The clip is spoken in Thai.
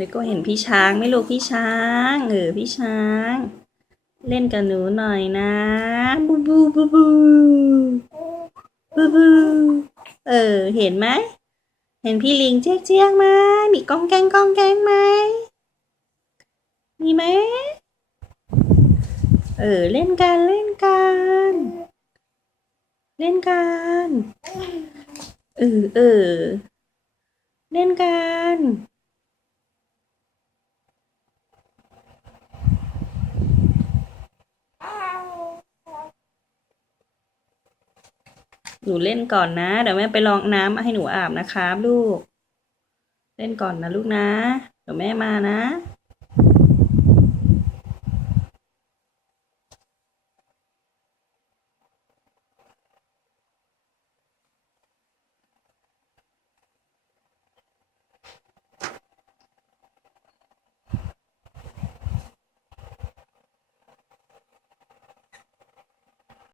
เลโก้เห็นพี่ช้างไม่ลูกพี่ช้างเออพี่ช้าง เล่นกับหนูหน่อยนะ บูบูบูบูบูบูเออ เห็นไหม เห็นพี่ลิงเจ๊ยกเจ๊ยกไหมมีกองแกงกองแกงไหมมีไหมเออ เล่นกันเล่นกัน เล่นกันเออเออเล่นกัน หนูเล่นก่อนนะ เดี๋ยวแม่ไปลองน้ำให้หนูอาบนะครับลูก เล่นก่อนนะลูกนะ เดี๋ยวแม่มานะ